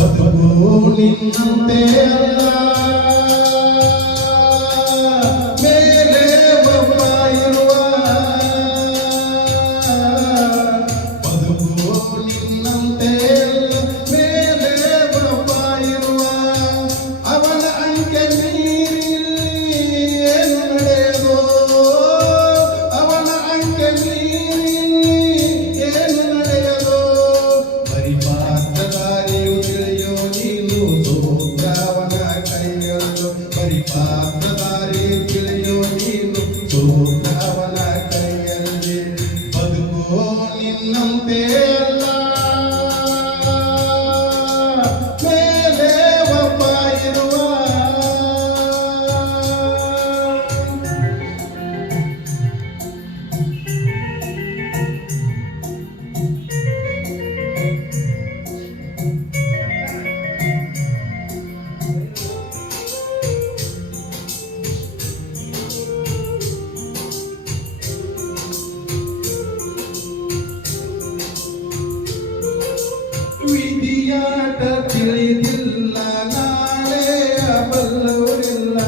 ಬದುಕು ನಿನ್ನಂತೆ ಅಲ್ಲ, ಮೇಲೆ ಒಬ್ಬ ಇರುವ. ಬದುಕು ನಿನ್ನಂತೆ ಅಲ್ಲ, ಮೇಲೆ ಒಬ್ಬ ಇರುವ. ಅವನ ಅಂಕೆ ಮೀರಿ ಏನು ನಡೆಯೋ, ಅವನ ಅಂಕೆ ಮೀರಿ ಏನು ನಡೆಯೋ. ಪರಿಪಾತ್ರದಾರಿಯು ತಿಳಿಯೋ ನೀನು ಸೋತ್ರವನ ಕೈಯಲ್ಲೋ. ಪರಿಪಾತ್ರದಾರಿಯು ತಿಳಿಯೋ ನೀನು ಸೋತ್ರವನ ಕೈಯಲ್ಲಿ. ಬದುಕೋ ನಿನ್ನಂತೆ ಅಲ್ಲ, ಮೇಲೆ ಒಬ್ಬ ಇರುವ. ವಿಧಿಯಾಟ ತಿಳಿದಿಲ್ಲ, ನಾಳೆಯ ಬಲ್ಲವರಿಲ್ಲ.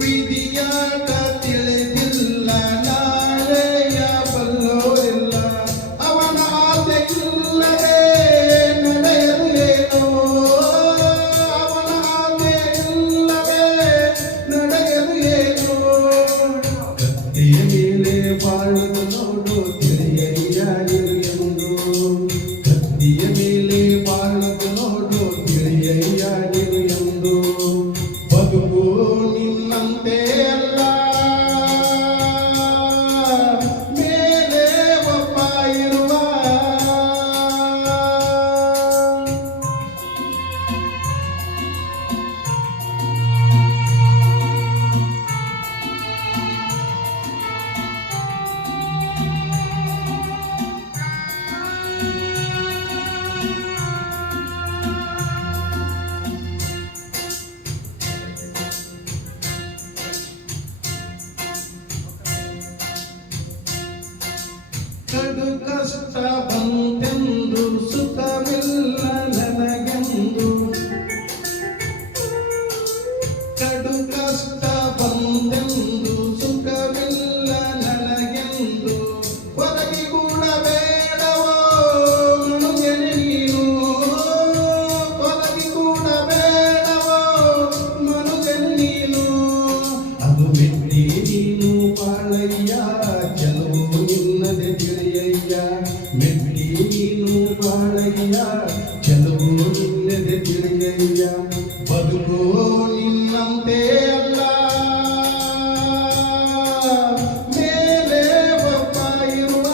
ವಿಧಿಯಾಟ ತಿಳಿದಿಲ್ಲ, ನಾಳೆಯ ಬಲ್ಲವರಿಲ್ಲ. ಅವನ ಆಸೆ ಇಲ್ಲದೆ ನಡೆಯಲು ಏನೋ, ಅವನ ಆಸೆ ಇಲ್ಲದೆ ನಡೆಯಲು ಏನೋ. ಕತ್ತಿಯ ಮೇಲೆ ಬಾಳುವುದು ನೋಡು ತಿಳಿಯಯ್ಯ ಎಂದು. ಕತ್ತಿಯ ಮೇಲೆ ಬಾಳುವುದು ನೋಡು ತಿಳಿಯಯ್ಯ ಎಂದು. ಬದುಕು ನಿನ್ನಂತೆ ಅಲ್ಲ, ಮೇಲೆ ಒಬ್ಬ ಇರುವ. ಕಡು ಕಷ್ಟ ಬಂತೆಂದು ಸುಖವಿಲ್ಲ ನನಗೆಂದು. ಕಡು ಕಷ್ಟ ಬಂತೆಂದು ಸುಖವಿಲ್ಲ ನನಗೆಂದು. ಹೊರಗಿ ಕೂಡ ಬೇಡವೋ ಮನುಜನೆ ನೀನು, ಹೊರಗಿ ಕೂಡ ಬೇಡವೋ ಮನುಜನೆ ನೀನು. ಅದು ಮೆಟ್ಟಿ ನೀನು ಬಾಳಯ್ಯ, ಕೆಲವು ನಿನ್ನದೆ ತಿಳಿಯಯ್ಯ. ಮೆಟ್ಟಿ ನೀನು ಬಾಳಯ್ಯ, ಕೆಲವು ನಿನ್ನದೆ ತಿಳಿಯಯ್ಯ. ಬದುಕು ನಿನ್ನಂತೆ ಅಲ್ಲ, ಮೇಲೆ ಒಬ್ಬ ಇರುವ.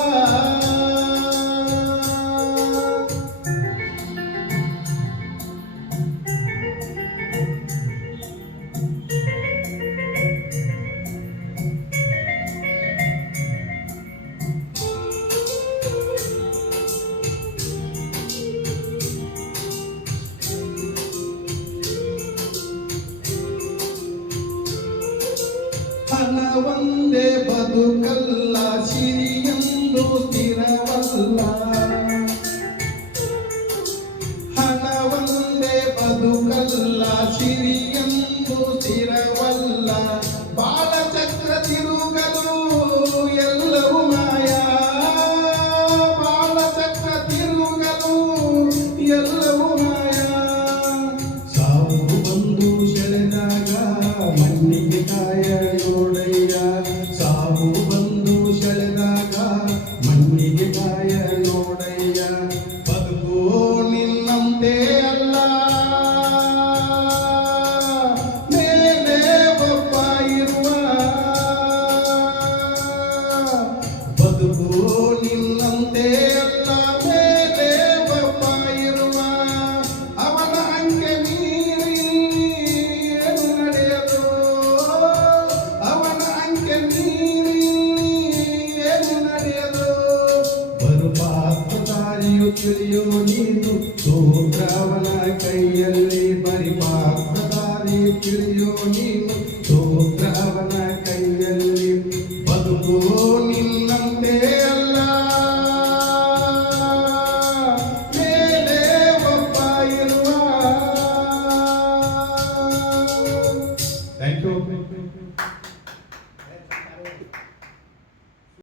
ಹಣ ಒಂದೇ ಬದುಕಲ್ಲ, ಸಿರಿಯೆಂದು ಸ್ಥಿರವಲ್ಲ. ಹಣ ಒಂದೇ ಬದುಕಲ್ಲ, ಸಿರಿಯೆಂದು ಸ್ಥಿರವಲ್ಲ. ಬಾಳಚಕ್ರ ತಿರುಗಲು ಎಲ್ಲವೂ ಮಾಯ, ಬಾಳಚಕ್ರ ತಿರುಗಲು ಎಲ್ಲವೂ ಮಾಯ. ಸಾವು ಬಂದು ಸೆಳೆದಾಗ ಮಣ್ಣಿಗೆ ಕಾಯ ನೋಡಯ್ಯ. ಸಾವು ಬಂದು ಸೆಳೆದಾಗ ಮಣ್ಣಿಗೆ ಕಾಯ ನೋಡಯ್ಯ. ಬದುಕು ನಿನ್ನಂತೆ ಅಲ್ಲ, ಮೇಲೆ ಒಬ್ಬ ಇರುವ. ಬದುಕು ನಿನ್ನಂತೆ ಅಲ್ಲ, ಮೇಲೆ ಒಬ್ಬ ಇರುವ. ಅವನ ಅಂಕೆ ಮೀರಿ ಏನು ನಡೆಯಲು, ಅವನ ಅಂಕೆ ಮೀರಿ ಏನು ನಡೆಯಲು. ಬರುಪಾತ್ರದಾರಿಯು ತಿಳಿಯೋ ನೀನು ಸೋತ್ರವನ ಕೈಯಲ್ಲಿ. ಪರಿಪಾತ್ರದಾರಿಯು ತಿಳಿಯೋ ನೀನು ಸೋತ್ರವನ